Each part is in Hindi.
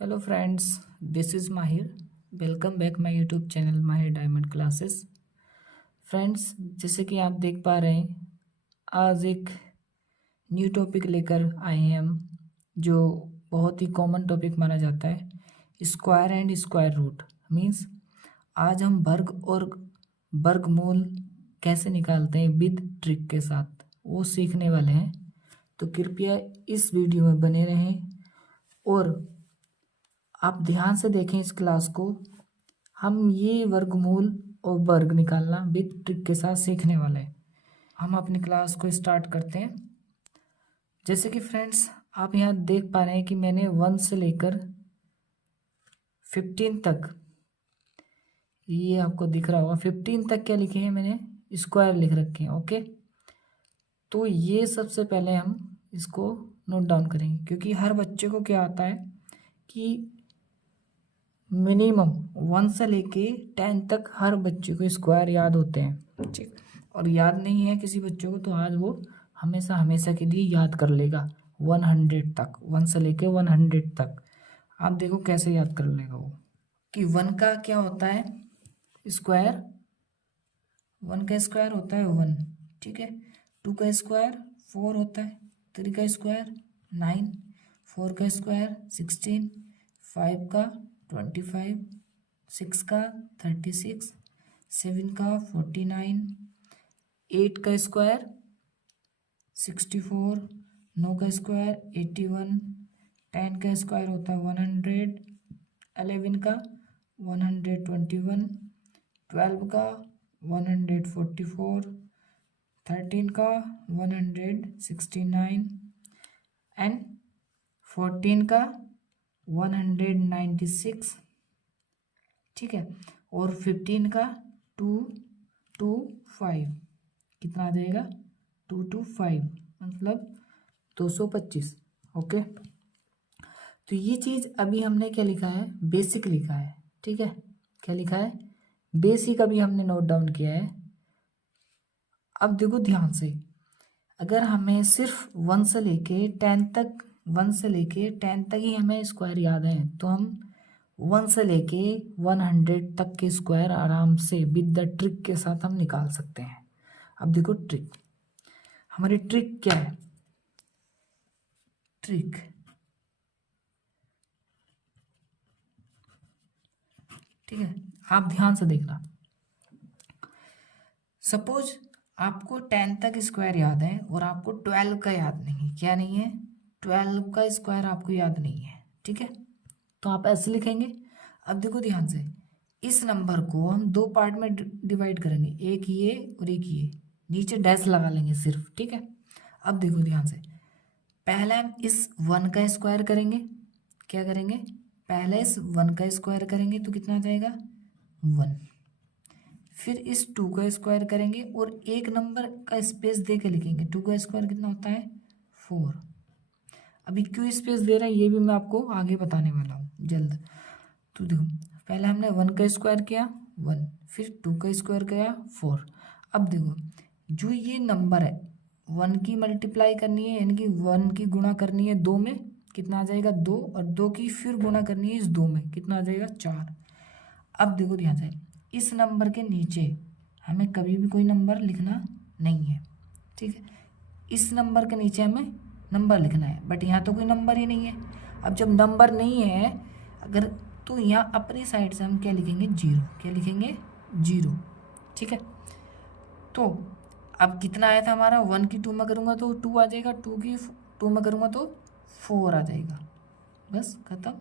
हेलो फ्रेंड्स, दिस इज़ माहिर। Welcome back my YouTube channel माहिर डायमंड क्लासेस। फ्रेंड्स, जैसे कि आप देख पा रहे हैं, आज एक न्यू टॉपिक लेकर आए हैं हम, जो बहुत ही कॉमन टॉपिक माना जाता है, square and square root. Means आज हम वर्ग और वर्गमूल कैसे निकालते हैं विद ट्रिक के साथ, वो सीखने वाले हैं। तो कृपया इस वीडियो में बने रहें और आप ध्यान से देखें इस क्लास को। हम ये वर्गमूल और वर्ग निकालना विद ट्रिक के साथ सीखने वाले हैं। हम अपनी क्लास को स्टार्ट करते हैं। जैसे कि फ्रेंड्स, आप यहाँ देख पा रहे हैं कि मैंने 1 से लेकर 15 तक, ये आपको दिख रहा होगा, 15 तक क्या लिखे हैं मैंने, स्क्वायर लिख रखे हैं। ओके, तो ये सबसे पहले हम इसको नोट डाउन करेंगे, क्योंकि हर बच्चे को क्या आता है कि मिनिमम 1 से लेके 10 तक हर बच्चे को स्क्वायर याद होते हैं, ठीक। और याद नहीं है किसी बच्चे को तो आज वो हमेशा हमेशा के लिए याद कर लेगा 100 तक, 1 से लेके 100 तक। आप देखो कैसे याद कर लेगा वो, कि 1 का क्या होता है स्क्वायर, 1 का स्क्वायर होता है 1, ठीक है। 2 का स्क्वायर 4 होता है, 3 का स्क्वायर 9, 4 का स्क्वायर 16, 5 का 25, 6 का 36, 7 का 49, 8 का स्क्वायर 64, 9 का स्क्वायर 81, 10 का स्क्वायर होता है 100, 11 का 121, 12 का 144, 13 का 169 एंड 14 का 196, ठीक है। और 15 का 225, कितना आ जाएगा 225, मतलब 225। ओके, तो ये चीज़ अभी हमने क्या लिखा है, बेसिक लिखा है, ठीक है। क्या लिखा है, बेसिक अभी हमने नोट डाउन किया है। अब देखो ध्यान से, अगर हमें सिर्फ 1 से लेके 10 तक, 1 से लेके 10 तक ही हमें स्क्वायर याद है, तो हम 1 से लेके 100 तक के स्क्वायर आराम से विद द ट्रिक के साथ हम निकाल सकते हैं। अब देखो ट्रिक, हमारी ट्रिक क्या है, ट्रिक, ठीक है। आप ध्यान से देखना, सपोज आपको 10 तक स्क्वायर याद है और आपको 12 का याद नहीं है। क्या नहीं है, 12 का स्क्वायर आपको याद नहीं है, ठीक है। तो आप ऐसे लिखेंगे। अब देखो ध्यान से, इस नंबर को हम दो पार्ट में डिवाइड करेंगे, एक ये और एक ये, नीचे डैश लगा लेंगे सिर्फ, ठीक है। अब देखो ध्यान से, पहले हम इस 1 का स्क्वायर करेंगे। क्या करेंगे, पहले इस 1 का स्क्वायर करेंगे तो कितना आ जाएगा 1। फिर इस 2 का स्क्वायर करेंगे और एक नंबर का स्पेस दे के लिखेंगे। 2 का स्क्वायर कितना होता है 4। अभी क्यों स्पेस दे रहा है ये भी मैं आपको आगे बताने वाला हूँ जल्द। तो देखो, पहले हमने 1 का स्क्वायर किया 1, फिर 2 का स्क्वायर किया 4। अब देखो, जो ये नंबर है 1 की मल्टीप्लाई करनी है, यानी कि 1 की गुणा करनी है 2 में, कितना आ जाएगा 2, और 2 की फिर गुणा करनी है इस 2 में, कितना आ जाएगा 4। अब देखो ध्यान से, इस नंबर के नीचे हमें कभी भी कोई नंबर लिखना नहीं है, ठीक है। इस नंबर के नीचे हमें नंबर लिखना है, बट यहाँ तो कोई नंबर ही नहीं है। अब जब नंबर नहीं है अगर, तो यहाँ अपनी साइड से हम क्या लिखेंगे 0, क्या लिखेंगे 0, ठीक है। तो अब कितना आया था हमारा, 1 की 2 में करूँगा तो 2 आ जाएगा, 2 की 2 में करूँगा तो 4 आ जाएगा, बस खत्म।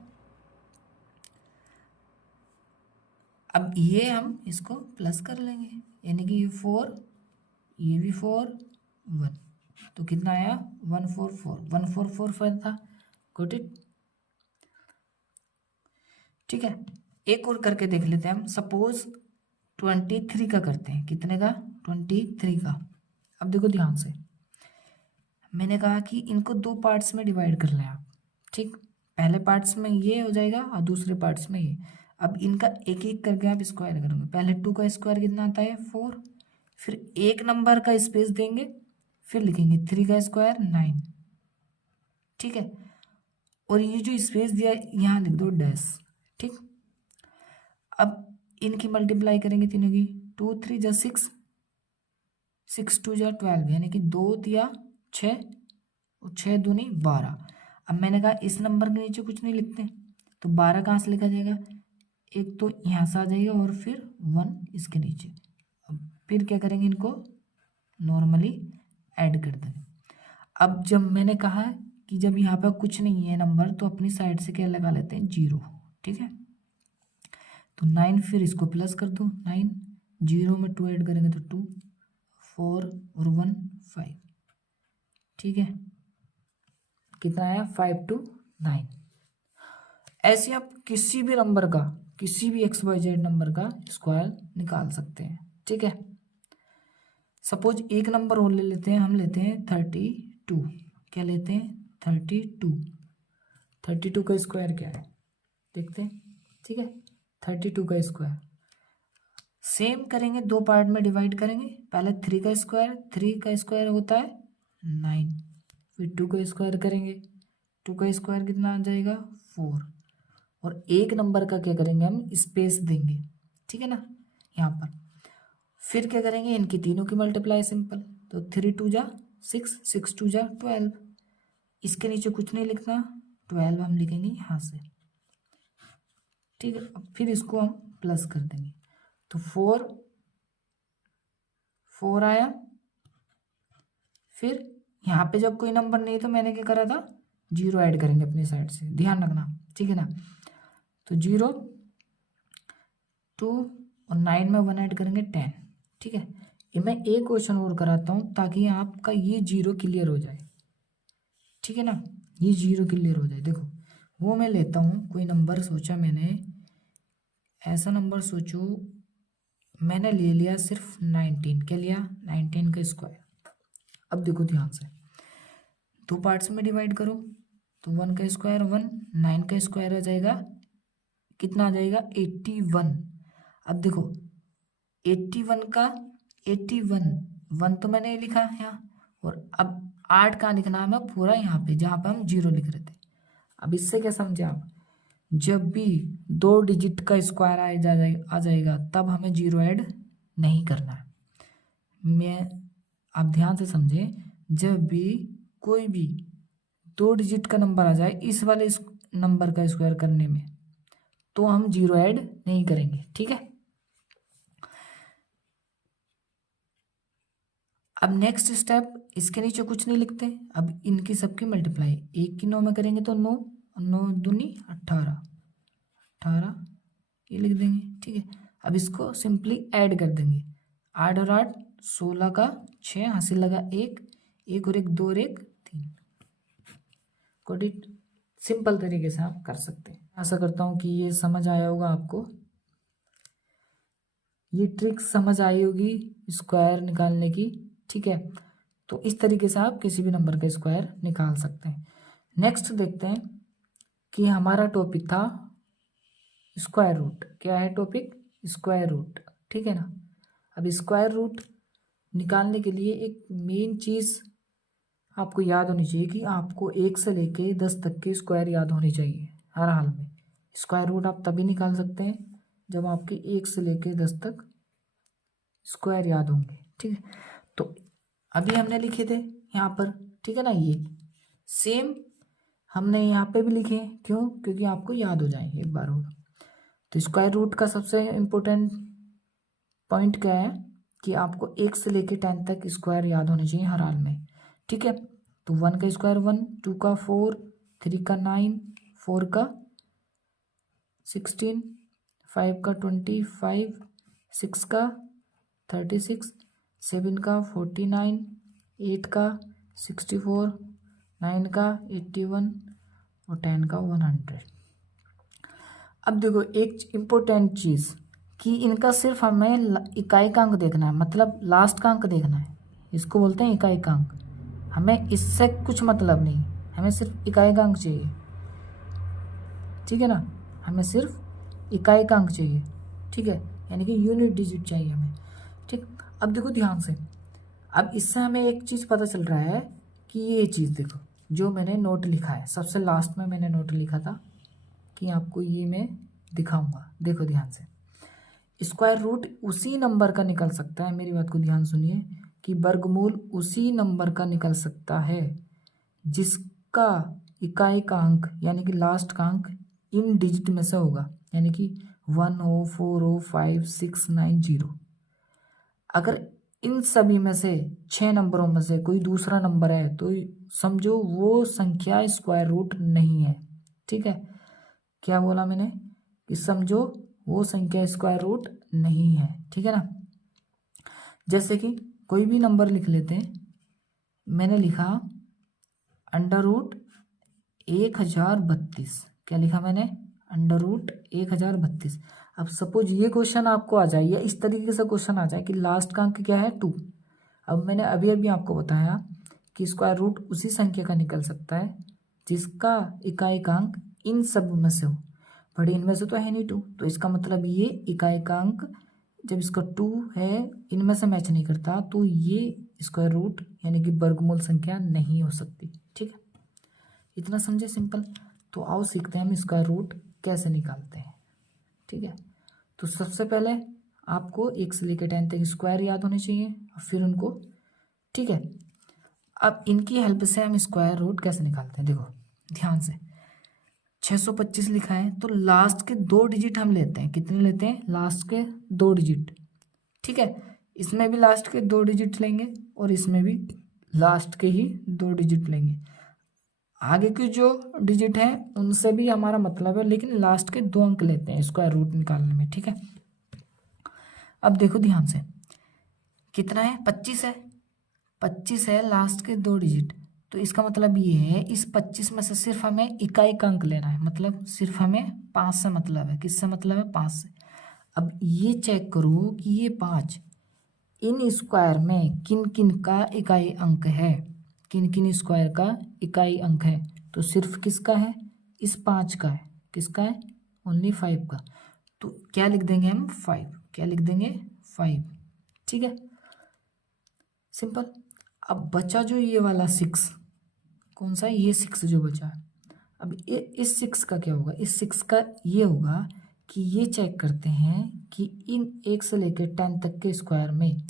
अब ये हम इसको प्लस कर लेंगे, यानी कि ये 4, ये भी 4, 1, तो कितना आया 144, 1445 था। गोट इट, ठीक है। एक और करके देख लेते हैं हम, सपोज 23 का करते हैं, कितने का 23 का। अब देखो ध्यान से, मैंने कहा कि इनको दो पार्ट्स में डिवाइड कर लें आप, ठीक। पहले पार्ट्स में ये हो जाएगा और दूसरे पार्ट्स में ये। अब इनका एक एक करके आप स्क्वायर करेंगे। पहले 2 का स्क्वायर कितना आता है 4, फिर एक नंबर का स्पेस देंगे, फिर लिखेंगे 3 का स्क्वायर 9, ठीक है। और ये जो स्पेस दिया यहाँ लिख दो डैश, ठीक। अब इनकी मल्टीप्लाई करेंगे तीनों की, 2 3 जा 6, 6 2 जा 12, यानी कि 2 दिया 6 और 6 दूनी 12। अब मैंने कहा इस नंबर के नीचे कुछ नहीं लिखते, तो 12 कहाँ से लिखा जाएगा, एक तो यहाँ से आ जाएगा और फिर 1 इसके नीचे। अब फिर क्या करेंगे, इनको नॉर्मली ऐड कर देंगे। अब जब मैंने कहा कि जब यहाँ पर कुछ नहीं है नंबर, तो अपनी साइड से क्या लगा लेते हैं, 0, ठीक है। तो 9, फिर इसको प्लस कर दो, 9 0 में 2 ऐड करेंगे तो 2 4 और 1 5, ठीक है। कितना आया, 5 2 9। ऐसे आप किसी भी नंबर का, किसी भी XYZ नंबर का स्क्वायर निकाल सकते हैं, ठीक है। सपोज एक नंबर और ले लेते हैं, हम लेते हैं 32। क्या लेते हैं, 32। 32 का स्क्वायर क्या है देखते हैं, ठीक है। 32 का स्क्वायर सेम करेंगे, दो पार्ट में डिवाइड करेंगे। पहले 3 का स्क्वायर, 3 का स्क्वायर होता है 9, फिर 2 का स्क्वायर करेंगे, 2 का स्क्वायर कितना आ जाएगा 4, और एक नंबर का क्या करेंगे, हम स्पेस देंगे, ठीक है ना, यहाँ पर। फिर क्या करेंगे, इनकी तीनों की मल्टीप्लाई सिंपल, तो 3 2 जा 6, 6 2 जा 12, इसके नीचे कुछ नहीं लिखना, 12 हम लिखेंगे यहाँ से, ठीक है। अब फिर इसको हम प्लस कर देंगे, तो 4 आया। फिर यहाँ पे जब कोई नंबर नहीं तो मैंने क्या करा था, 0 ऐड करेंगे अपनी साइड से, ध्यान रखना, ठीक है ना। तो 0 2 और 9 में 1 ऐड करेंगे 10, ठीक है। ये मैं एक क्वेश्चन और कराता हूँ ताकि आपका ये 0 क्लियर हो जाए, ठीक है ना, ये 0 क्लियर हो जाए। देखो वो मैं लेता हूँ, कोई नंबर सोचा मैंने, ऐसा नंबर सोचो, मैंने ले लिया सिर्फ 19। क्या लिया, 19 का स्क्वायर। अब देखो ध्यान से, दो पार्ट्स में डिवाइड करो, तो 1 का स्क्वायर 1, 9 का स्क्वायर आ जाएगा, कितना आ जाएगा 81। अब देखो 81 का 81, 1 तो मैंने लिखा है यहाँ, और अब 8 का लिखना है मैं पूरा यहाँ पे जहाँ पे हम 0 लिख रहे थे। अब इससे क्या समझे आप, जब भी 2 डिजिट का स्क्वायर आ जाएगा तब हमें 0 ऐड नहीं करना है। आप ध्यान से समझे, जब भी कोई भी 2 डिजिट का नंबर आ जाए इस वाले इस नंबर का स्क्वायर करने में, तो हम 0 ऐड नहीं करेंगे, ठीक है। अब नेक्स्ट स्टेप, इसके नीचे कुछ नहीं लिखते, अब इनकी सबकी मल्टीप्लाई 1 की 9 में करेंगे तो 9, 9 दूनी 18, 18 ये लिख देंगे, ठीक है। अब इसको सिंपली ऐड कर देंगे, 8 और 8 16 का 6, हासिल लगा 1, 1 और 1 2 और 1 3। कोडिट सिंपल तरीके से आप कर सकते हैं। आशा करता हूँ कि ये समझ आया होगा आपको, ये ट्रिक समझ आई होगी स्क्वायर निकालने की, ठीक है। तो इस तरीके से आप किसी भी नंबर का स्क्वायर निकाल सकते हैं। नेक्स्ट देखते हैं कि हमारा टॉपिक था स्क्वायर रूट। क्या है टॉपिक, स्क्वायर रूट, ठीक है ना। अब स्क्वायर रूट निकालने के लिए एक मेन चीज़ आपको याद होनी चाहिए कि आपको 1 से लेके 10 तक के स्क्वायर याद होने चाहिए हर हाल में। स्क्वायर रूट आप तभी निकाल सकते हैं जब आपके 1 से लेके 10 तक स्क्वायर याद होंगे, ठीक है। तो अभी हमने लिखे थे यहाँ पर, ठीक है ना, ये सेम हमने यहाँ पे भी लिखे हैं, क्यों, क्योंकि आपको याद हो जाएंगे एक बार होगा। तो स्क्वायर रूट का सबसे इम्पोर्टेंट पॉइंट क्या है कि आपको 1 से लेके 10 तक स्क्वायर याद होने चाहिए हर हाल में, ठीक है। तो 1 का स्क्वायर 1, 2 का 4, 3 का 9, 4 का 16, 5 का 25, 6 का 36, 7 का 49, 8 का 64, 9 का 81 और 10 का 100। अब देखो एक इम्पोर्टेंट चीज़ कि इनका सिर्फ हमें इकाई का अंक देखना है, मतलब लास्ट का अंक देखना है, इसको बोलते हैं इकाई का अंक। हमें इससे कुछ मतलब नहीं, हमें सिर्फ इकाई का अंक चाहिए, ठीक है ना, हमें सिर्फ इकाई का अंक चाहिए, ठीक है, यानी कि यूनिट डिजिट चाहिए हमें, ठीक। अब देखो ध्यान से, अब इससे हमें एक चीज़ पता चल रहा है कि ये चीज़ देखो, जो मैंने नोट लिखा है, सबसे लास्ट में मैंने नोट लिखा था कि आपको ये मैं दिखाऊंगा। देखो ध्यान से, स्क्वायर रूट उसी नंबर का निकल सकता है, मेरी बात को ध्यान सुनिए, कि वर्गमूल उसी नंबर का निकल सकता है जिसका इकाई का अंक यानी कि लास्ट का अंक इन डिजिट में से होगा, यानी कि 1 हो, 4 हो, 5, 6, 9, 0। अगर इन सभी में से 6 नंबरों में से कोई दूसरा नंबर है तो समझो वो संख्या स्क्वायर रूट नहीं है। ठीक है, क्या बोला मैंने कि समझो वो संख्या स्क्वायर रूट नहीं है। ठीक है ना, जैसे कि कोई भी नंबर लिख लेते हैं, मैंने लिखा अंडर रूट 1032। क्या लिखा मैंने? Under root 1032। अब सपोज ये क्वेश्चन आपको आ जाए या इस तरीके से क्वेश्चन आ जाए कि लास्ट का अंक क्या है 2। अब मैंने अभी अभी आपको बताया कि स्क्वायर रूट उसी संख्या का निकल सकता है जिसका इकाई का अंक इन सब में से हो, बट इनमें से तो है नहीं 2, तो इसका मतलब ये इकाई का अंक जब इसका 2 है इनमें से मैच नहीं करता तो ये स्क्वायर रूट यानी कि वर्गमूल संख्या नहीं हो सकती। ठीक है, इतना समझे? सिंपल। तो आओ सीखते हैं हम स्क्वायर रूट कैसे निकालते हैं। ठीक है, तो सबसे पहले आपको 1 से लेकर 10 तक स्क्वायर याद होने चाहिए और फिर उनको, ठीक है, अब इनकी हेल्प से हम स्क्वायर रूट कैसे निकालते हैं। देखो ध्यान से, 625 लिखा है तो लास्ट के 2 डिजिट हम लेते हैं। कितने लेते हैं? लास्ट के 2 डिजिट। ठीक है, इसमें भी लास्ट के 2 डिजिट लेंगे और इसमें भी लास्ट के ही 2 डिजिट लेंगे। आगे की जो डिजिट है उनसे भी हमारा मतलब है, लेकिन लास्ट के 2 अंक लेते हैं स्क्वायर रूट निकालने में। ठीक है, अब देखो ध्यान से, कितना है? 25 है। 25 है, लास्ट के 2 डिजिट, तो इसका मतलब ये है इस 25 में से सिर्फ हमें इकाई का अंक लेना है, मतलब सिर्फ हमें 5 से मतलब है। किससे मतलब है? 5 से। अब ये चेक करो कि ये 5 इन स्क्वायर में किन किन का इकाई अंक है, किन किन स्क्वायर का इकाई अंक है, तो सिर्फ किसका है? इस 5 का है। किसका है? ओनली 5 का। तो क्या लिख देंगे हम? 5। क्या लिख देंगे? 5। ठीक है, सिंपल। अब बचा जो ये वाला 6, कौन सा है? ये 6 जो बचा। अब इस 6 का क्या होगा? इस 6 का ये होगा कि ये चेक करते हैं कि इन 1 से लेकर 10 तक के स्क्वायर में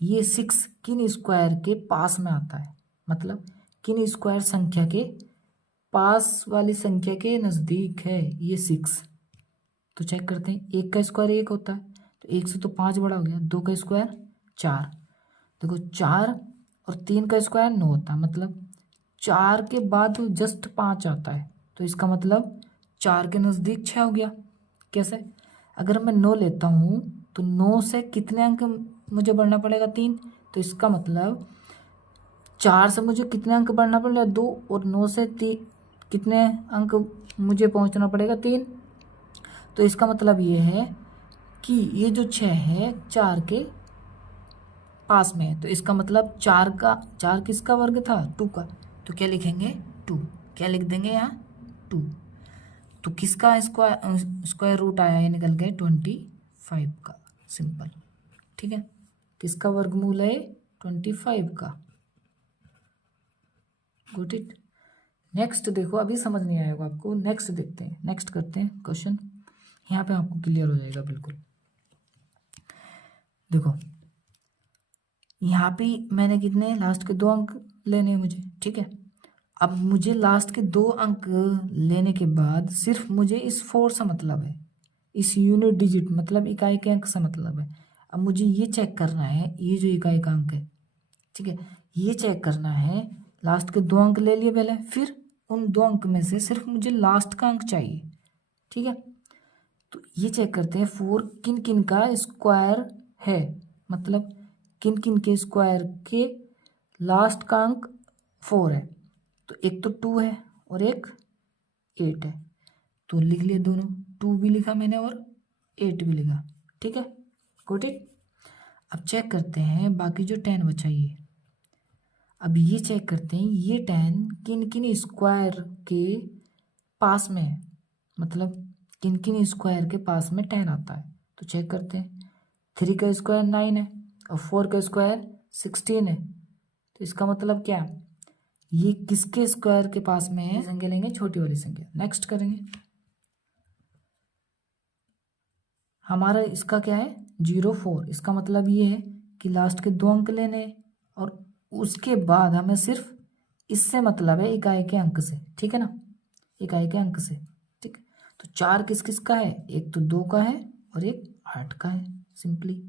ये 6 किन स्क्वायर के पास में आता है, मतलब किन स्क्वायर संख्या के पास वाली संख्या के नज़दीक है ये 6। तो चेक करते हैं, 1 का स्क्वायर 1 होता है तो 1 से तो 5 बड़ा हो गया, 2 का स्क्वायर 4। देखो 4 और 3 का स्क्वायर 9 होता है, मतलब 4 के बाद जस्ट 5 आता है, तो इसका मतलब 4 के नज़दीक 6 हो गया। कैसे? अगर मैं 9 लेता हूँ तो 9 से कितने अंक मुझे बढ़ना पड़ेगा? 3। तो इसका मतलब 4 से मुझे कितने अंक बढ़ना पड़ेगा? 2, और 9 से कितने अंक मुझे पहुँचना पड़ेगा? 3। तो इसका मतलब ये है कि ये जो 6 है 4 के पास में है, तो इसका मतलब 4 किसका वर्ग था? 2 का। तो क्या लिखेंगे? 2। क्या लिख देंगे यहाँ? 2। तो किसका स्क्वायर रूट आया है निकल के? 25 का। सिंपल। ठीक है, किसका वर्गमूल है? 25 का। Good it. नेक्स्ट देखो, अभी समझ नहीं आएगा आपको, नेक्स्ट देखते हैं, नेक्स्ट करते हैं क्वेश्चन, यहाँ पे आपको क्लियर हो जाएगा बिल्कुल। देखो यहाँ पे मैंने कितने लास्ट के 2 अंक लेने हैं मुझे। ठीक है, अब मुझे लास्ट के 2 अंक लेने के बाद सिर्फ मुझे इस 4 से मतलब है, इस यूनिट डिजिट मतलब इकाई के अंक से मतलब है। अब मुझे ये चेक करना है, ये जो इकाई का अंक है, ठीक है, ये चेक करना है। लास्ट के 2 अंक ले लिए पहले, फिर उन 2 अंक में से सिर्फ मुझे लास्ट का अंक चाहिए। ठीक है, तो ये चेक करते हैं 4 किन किन का स्क्वायर है, मतलब किन किन के स्क्वायर के लास्ट का अंक 4 है। तो एक तो 2 है और एक 8 है, तो लिख लिए दोनों, 2 भी लिखा मैंने और 8 भी लिखा। ठीक है, गॉट इट। अब चेक करते हैं बाकी जो 10 बचा ये। अब ये चेक करते हैं ये 10 किन किन स्क्वायर के पास में है, मतलब किन किन स्क्वायर के पास में 10 आता है। तो चेक करते हैं, 3 का स्क्वायर 9 है और 4 का स्क्वायर 16 है। तो इसका मतलब क्या? ये किसके स्क्वायर के पास में है, संख्या लेंगे छोटी वाली संख्या। नेक्स्ट करेंगे, हमारा इसका क्या है 0 4। इसका मतलब ये है कि लास्ट के 2 अंक लेने हैं और उसके बाद हमें सिर्फ इससे मतलब है इकाई के अंक से, ठीक है ना, इकाई के अंक से, ठीक। तो 4 किस किस का है, एक तो 2 का है और एक 8 का है, सिंपली।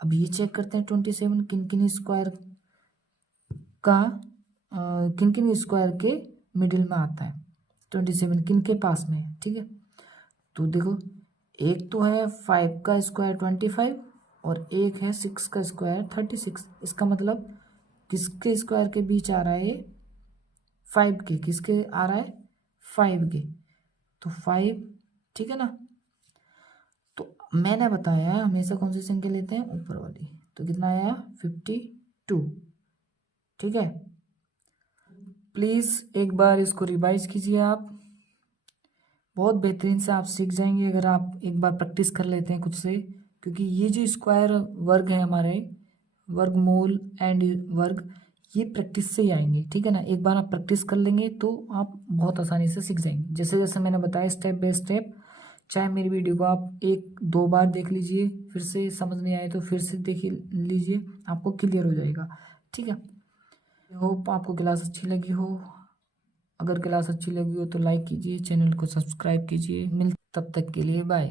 अब ये चेक करते हैं 27 किन किन स्क्वायर का किन किन स्क्वायर के मिडिल में आता है, 27 किन के पास में है, ठीक है। तो देखो, एक तो है 5 का स्क्वायर 25 और एक है 6 का स्क्वायर 36। इसका मतलब किसके स्क्वायर के बीच आ रहा है ये, 5 के, किसके आ रहा है 5 के, तो 5, ठीक है ना। तो मैंने बताया हमेशा कौन सी संख्या लेते हैं, ऊपर वाली। तो कितना आया 52, ठीक है। प्लीज़ एक बार इसको रिवाइज कीजिए आप, बहुत बेहतरीन से आप सीख जाएंगे अगर आप एक बार प्रैक्टिस कर लेते हैं खुद से। क्योंकि ये जो स्क्वायर वर्ग है हमारे, वर्गमूल एंड वर्ग, ये प्रैक्टिस से ही आएंगे, ठीक है ना। एक बार आप प्रैक्टिस कर लेंगे तो आप बहुत आसानी से सीख जाएंगे, जैसे जैसे मैंने बताया स्टेप बाय स्टेप। चाहे मेरी वीडियो को आप 1 2 बार देख लीजिए, फिर से समझ नहीं आए तो फिर से देख लीजिए, आपको क्लियर हो जाएगा, ठीक है। होप आपको क्लास अच्छी लगी हो। अगर क्लास अच्छी लगी हो तो लाइक कीजिए, चैनल को सब्सक्राइब कीजिए। तब तक के लिए बाय।